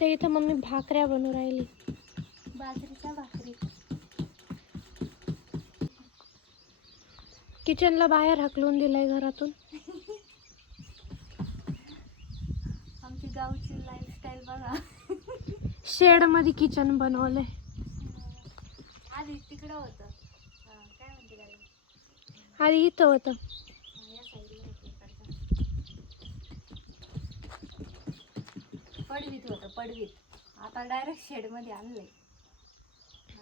ते इथं मम्मी भाकऱ्या बनवू राहिली, बाजरीच्या भाकरी. किचनला बाहेर हाकलून दिलंय घरातून. आमची गावची लाईफस्टाईल बघा. शेड मध्ये किचन बनवलंय. आधी तिकडं होतं, काय म्हणते त्याला, आधी इथं होतं. या साईडला होतं इकडचं. पडवीत होतं, पडवीत. आता डायरेक्ट शेडमध्ये आणलंय.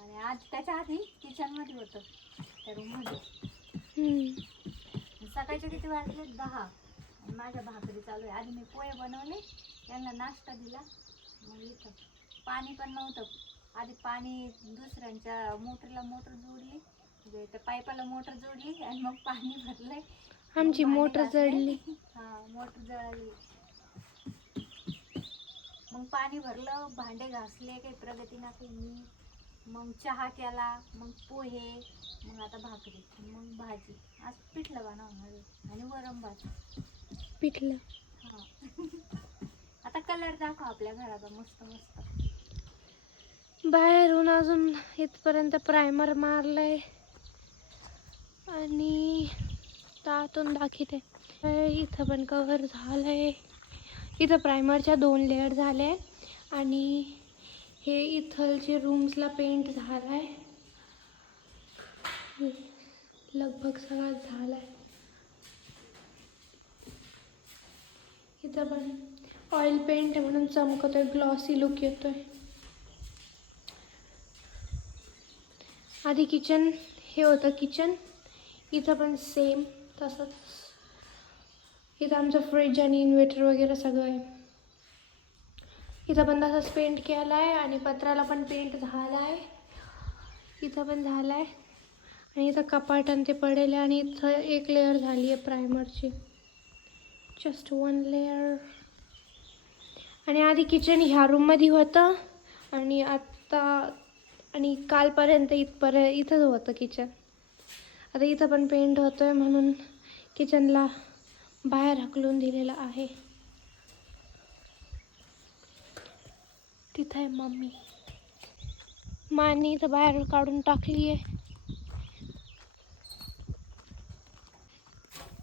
आणि आज त्याच्या आधी किचनमध्ये होतं, त्या रूममध्ये. सकाळचे किती वाजले? 10. आणि माझ्या भाकरी चालू आहे. आधी मी पोहे बनवले, त्यांना नाश्ता दिला. मग इथं पाणी पण नव्हतं. आधी पाणी दुसऱ्यांच्या मोटरला मोटर जोडली, म्हणजे त्या पाईपाला मोटर जोडली आणि मग पाणी भरलंय. आमची मोटर जळली. हां, मोटर जळाली. मग पाणी भरलं, भांडे घासले, काही प्रगती ना काही मी. मग चहा केला, मग पोहे, मग आता भाकरी, मग भाजी. आज पिठलं बनवणार आहे आणि वरण भात. पिठलं. हां. आता कलर दाखव आपल्या घराचा मस्त मस्त. बाहेरून अजून इथपर्यंत प्रायमर मारलंय आणि आतून दाखवते. इथं पण कव्हर झालंय. इथं प्रायमरच्या 2 लेअर झाले आणि हे इथलचे रूम्सला पेंट झालाय. लगभग सगळा झालाय. इथं पण ऑइल पेंट आहे म्हणून चमकतोय, ग्लॉसी लुक येतोय. आधी किचन हे होतं किचन. इथं पण सेम तसंच. इथं आमचं फ्रीज आणि इन्व्हर्टर वगैरे सगळं आहे. इथं पण तसंच पेंट केला आहे आणि पत्र्याला पण पेंट झाला आहे. इथं पण झाला आहे आणि इथं कपाट आणि ते पडेल आणि इथं 1 लेअर झाली आहे प्रायमरची. Just 1 layer. आणि आधी किचन ह्या रूममध्ये होतं आणि आत्ता आणि कालपर्यंत इथंच होतं किचन. आता इथं पण पेंट होतोय म्हणून किचनला बाहेर हाकलून दिलेलं आहे. तिथं आहे मम्मी. मानी इथं बाहेर काढून टाकली आहे.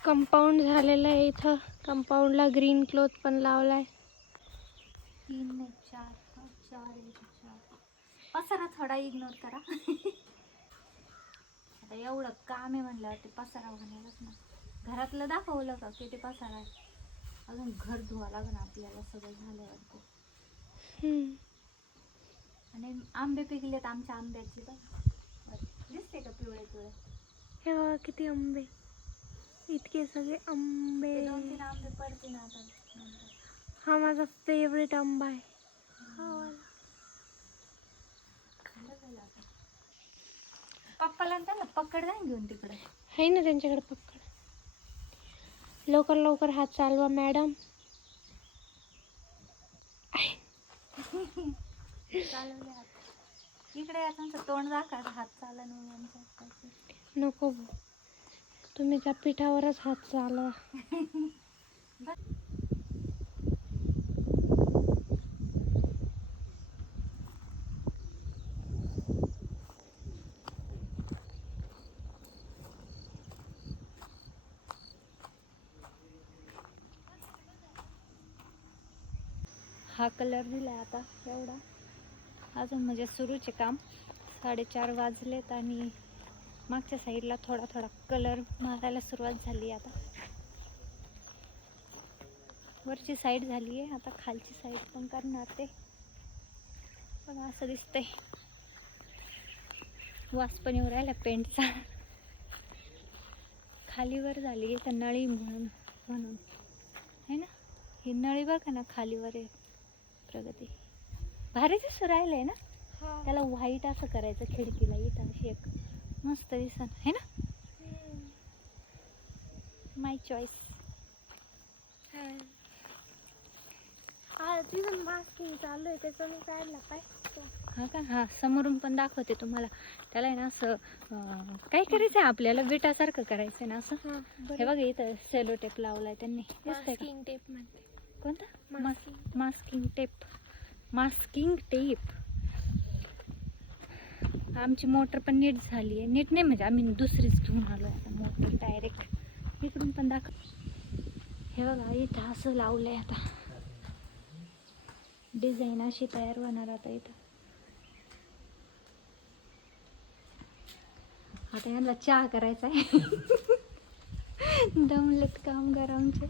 कंपाऊंड झालेलं आहे इथं. कंपाऊंडला ग्रीन क्लॉथ पण लावलाय. 3 नाही 4, 4. पसारा थोडा इग्नोर करा. आता एवढं काम आहे म्हणल्यावर ते पसारा होणारच ना. घरातलं दाखवलं का किती पसारा आहे. अजून घर धुवा लागेल आपल्याला सगळं झाल्यावर. आणि आंबे पिकलेत आमच्या आंब्याची बघ, दिसते का पिवळे पिवळे. हे बघा किती आंबे, इतके सगळे आंबे. 2-3 आंबे पडतील आता नंतर. हा माझा फेवरेट आंबा आहे. हा वाला. पप्पाला त्याला पकड जाईन घेऊन तिकडे. आहे ना त्यांच्याकडे पकड. लवकर लवकर हात चालवा मॅडम. चालवले हात. इकडे या, तुमचं तोंड दाखवा, हात चालला नाही आमच्या. नको, तुम्ही त्या पिठावरच हात चालवा. हा कलर दिला आता एवढा. अजून म्हणजे सुरूचे काम. 4:30 वाजलेत आणि मागच्या साईडला थोडा थोडा कलर मारायला सुरुवात झाली आता. वरची साईड झाली आहे, आता खालची साईड पण करणार ते. पण असं दिसतंय, वास पण येऊ राहिला पेंटचा. खालीवर झाली आहे तर नळी म्हणून है ना. ही नळी बघा ना, खालीवर आहे. प्रगती भारी दिसू राहिलंय ना. त्याला व्हाईट असं करायचं खिडकीला, इथं अशी एक मस्त दिसन है ना. माय चॉईस. तिथं मास्किंग चालू आहे, त्याचं मी काढला पाहिजे. हा का. हा, समोरून पण दाखवते तुम्हाला. त्याला आहे ना असं काय करायचं आहे आपल्याला, विटासारखं करायचं आहे ना असं. हे बघा इथं सेलो टेप लावलाय त्यांनी. मास्किंग टेप म्हणते. कोणता? Masking tape. Masking tape. आमची मोटर पण नीट झाली आहे. नीट नाही म्हणजे आम्ही दुसरीच घेऊन आलो आता मोटर डायरेक्ट. इकडून पण दाखव. हे बघा इथं असं लावलंय आता. डिझाईन अशी तयार होणार आता इथं. आता यांना चहा करायचा आहे. दमलेत कामगार आमचे.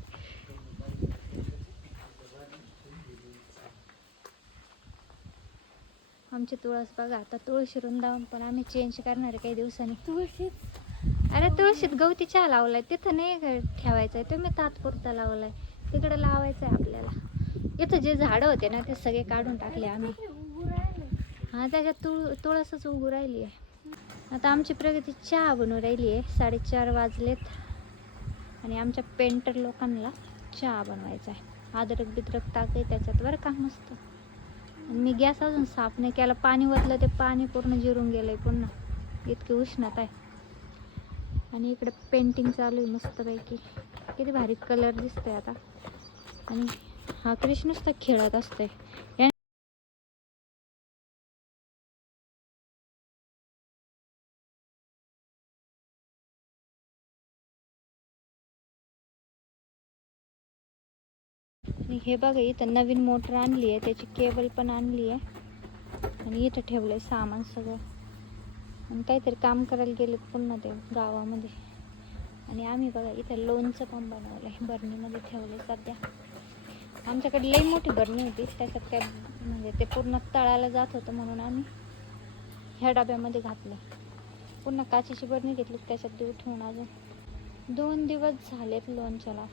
आमची तुळस बघा आता तुळशी वृंदावन पण आम्ही चेंज करणार आहे काही दिवसांनी. तुळशीत अरे तुळशीत गवती चहा लावलाय तिथं नाही ठेवायचा आहे. तुम्ही तात्पुरता लावलाय तिकडे लावायचा आहे आपल्याला. इथं जे झाडं होते ना ते सगळे काढून टाकले आम्ही. हा त्याच्यात तुळसच उगू राहिली आहे. आता आमची प्रगती चहा बनवून राहिली आहे. 4:30 वाजलेत आणि आमच्या पेंटर लोकांना चहा बनवायचा आहे. अद्रक बिद्रक टाकाय त्याच्यात बरं का मस्त. मी गॅस अजून साफ नाही केला. पाणी ओतलं ते पाणी पूर्ण जिरून गेलंय पुन्हा. इतकी उष्णता आहे. आणि इकडे पेंटिंग चालू आहे मस्तपैकी. किती भारी कलर दिसतोय आता. आणि हा कृष्ण नुसता खेळत असतोय. आणि हे बघा इथं नवीन मोटर आणली आहे. त्याची केबल पण आणली आहे. आणि इथं ठेवलंय सामान सगळं. आणि काहीतरी काम करायला गेले पुन्हा ते गावामध्ये. आणि आम्ही बघा इथं लोणचं पण बनवलंय. बरणीमध्ये ठेवलंय सध्या. आमच्याकडे लई मोठी बरणी होती. त्याच्यात काय म्हणजे ते पूर्ण तळाला जात होतं म्हणून आम्ही ह्या डब्यामध्ये घातलं. पुन्हा काचेची बरणी घेतली त्याच्यात देऊ ठेवून. अजून 2 दिवस झालेत लोणच्याला.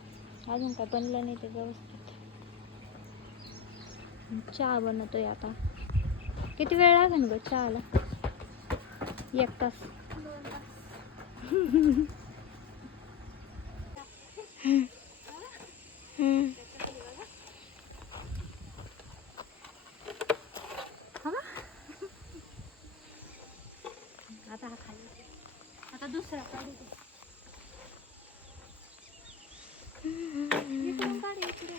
अजून काय बनलं नाही ते व्यवस्थित. चहा बनवतोय आता. किती वेळ लागेल ग चहाला? 1 तास. आता हा खाली. आता दुसरा काढू. इकडून काढ इकडे.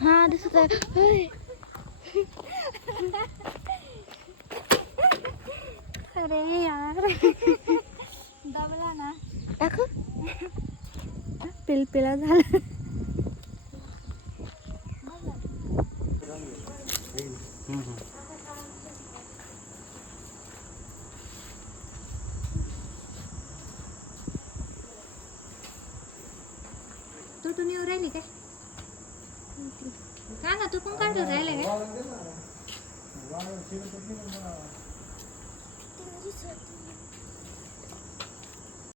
हा दिसत आहे. अरे यार दबला ना. टाकू पिलपिला झाला. तू येऊ राहिली काय? का ना तू पण काढून राहिला काय?